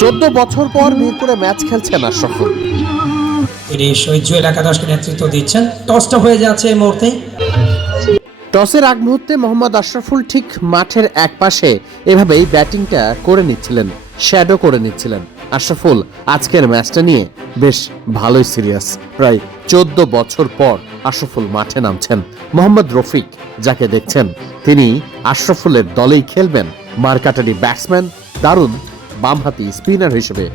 চোদ্দ বছর পর মিরপুরে ম্যাচ খেলছেন আশরাফুল তিনি শহীদ জুয়েল একাদশকে নেতৃত্ব দিচ্ছেন। টসটা হয়ে যাচ্ছে এই মুহূর্তে। টসের আগ মুহূর্তে মোহাম্মদ আশরাফুল ঠিক মাঠের এক পাশে। এভাবেই ব্যাটিংটা করে নিচ্ছিলেন শ্যাডো করে নিচ্ছিলেন আশরাফুল। আজকের ম্যাচটা নিয়ে বেশ ভালোই সিরিয়াস প্রায় চোদ্দ বছর পর আশরাফুল মাঠে নামছেন মোহাম্মদ রফিক যাকে দেখছেন। তিনি আশরাফুলের দলেই খেলবেন মারকাটারি ব্যাটসম্যান দারুণ বামহাতি স্পিনার হিসেবে।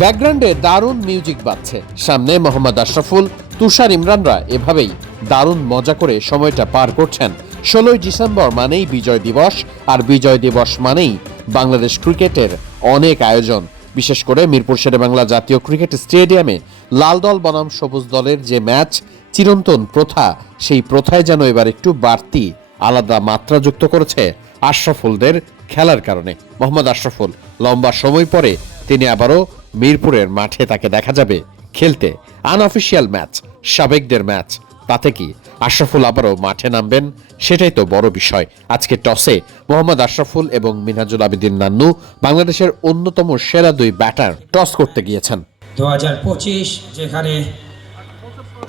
ব্যাকগ্রাউন্ডে দারুণ মিউজিক বাজছে। সামনে মোহাম্মদ আশরাফুল, তুষার ইমরানরা এভাবেই দারুণ মজা করে সময়টা পার করছেন। ষোলোই ডিসেম্বর মানেই বিজয় দিবস, আর বিজয় দিবস মানেই বাংলাদেশ ক্রিকেটের অনেক আয়োজন। বিশেষ করে মিরপুর শেরেবাংলা জাতীয় ক্রিকেট স্টেডিয়ামে লাল দল বনাম সবুজ দলের যে ম্যাচ, চিরন্তন প্রথা, সেই প্রথায় যেন এবার একটু বাড়তি আলাদা মাত্রা যুক্ত করেছে আশরাফুলদের খেলার কারণে। মোহাম্মদ আশরাফুল লম্বা সময় পরে তিনি আবারও মিরপুরের মাঠে তাকে দেখা যাবে খেলতে। আনঅফিসিয়াল ম্যাচ, সাবেকদের ম্যাচ, তাতে কি আশরাফুল আবারও মাঠে নামবেন? সেটাই তো বড় বিষয়। আজকে টসে মোহাম্মদ আশরাফুল এবং মিনহাজুল আবেদিন নান্নু বাংলাদেশের অন্যতম সেরা দুই ব্যাটার টস করতে গিয়েছেন। দু হাজার পঁচিশ, যেখানে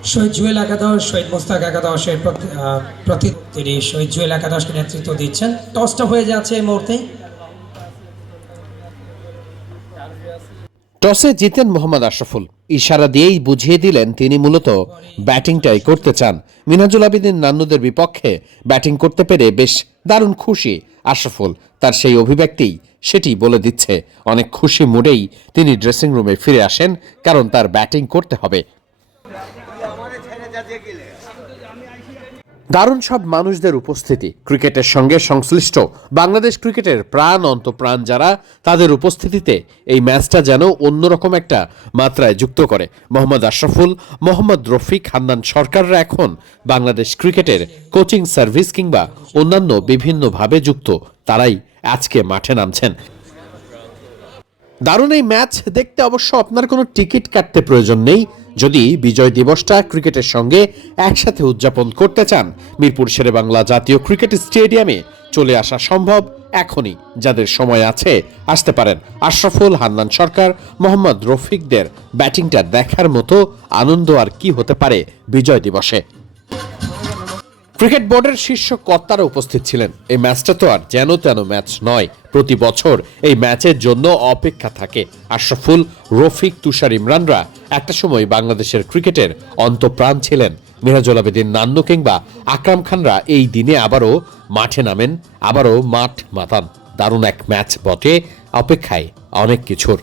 শহীদ জুয়েল একাদশ, শহীদ মোস্তাক একাদশের প্রতি- তিনি শহীদ জুয়েল একাদশকে নেতৃত্ব দিচ্ছেন। টসটা হয়ে যাচ্ছে এই মুহূর্তে টসে জিতেন মোহাম্মদ আশরাফুল। ইশারা দিয়েই বুঝিয়ে দিলেন তিনি মূলত ব্যাটিংটাই করতে চান। মিনাজুল আবিদিন নান্নুদের বিপক্ষে ব্যাটিং করতে পেরে বেশ দারুণ খুশি আশরাফুল। তার সেই অভিব্যক্তি সেটি বলে দিচ্ছে। অনেক খুশি মুডেই তিনি ড্রেসিং রুমে ফিরে আসেন, কারণ তার ব্যাটিং করতে হবে। দারুণ সব মানুষদের উপস্থিতি। ক্রিকেটের সঙ্গে সংশ্লিষ্ট বাংলাদেশ ক্রিকেটের প্রাণ অন্তপ্রাণ যারা, তাদের উপস্থিতিতে এই ম্যাচটা যেন অন্যরকম একটা মাত্রায় যুক্ত করে। মোহাম্মদ আশরাফুল, মোহাম্মদ রফিক হান্নান সরকাররা এখন বাংলাদেশ ক্রিকেটের কোচিং সার্ভিস কিংবা অন্যান্য বিভিন্নভাবে যুক্ত। তারাই আজকে মাঠে নামছেন। দারুণ এই ম্যাচ দেখতে অবশ্য আপনার কোনো টিকিট কাটতে প্রয়োজন নেই। যদি বিজয় দিবসটা ক্রিকেটের সঙ্গে একসাথে উদযাপন করতে চান, মিরপুর শেরেবাংলা জাতীয় ক্রিকেট স্টেডিয়ামে চলে আসা সম্ভব এখনই। যাদের সময় আছে, আসতে পারেন। আশরাফুল, হান্নান সরকার, মোহাম্মদ রফিকদের ব্যাটিংটা দেখার মতো আনন্দ আর কি হতে পারে বিজয় দিবসে? ক্রিকেট বোর্ডের শীর্ষ কর্তারা উপস্থিত ছিলেন। এই ম্যাচটা তো আর যেন তেন ম্যাচ নয়, প্রতি বছর এই ম্যাচের জন্য অপেক্ষা থাকে। আশরাফুল, রফিক, তুষার ইমরানরা একটা সময় বাংলাদেশের ক্রিকেটের অন্তপ্রাণ ছিলেন। মিরাজুল আবেদিন নান্নু কিংবা আকরাম খানরা এই দিনে আবারও মাঠে নামেন, আবারও মাঠ মাতান। দারুণ এক ম্যাচ বটে, অপেক্ষায় অনেক কিছুর।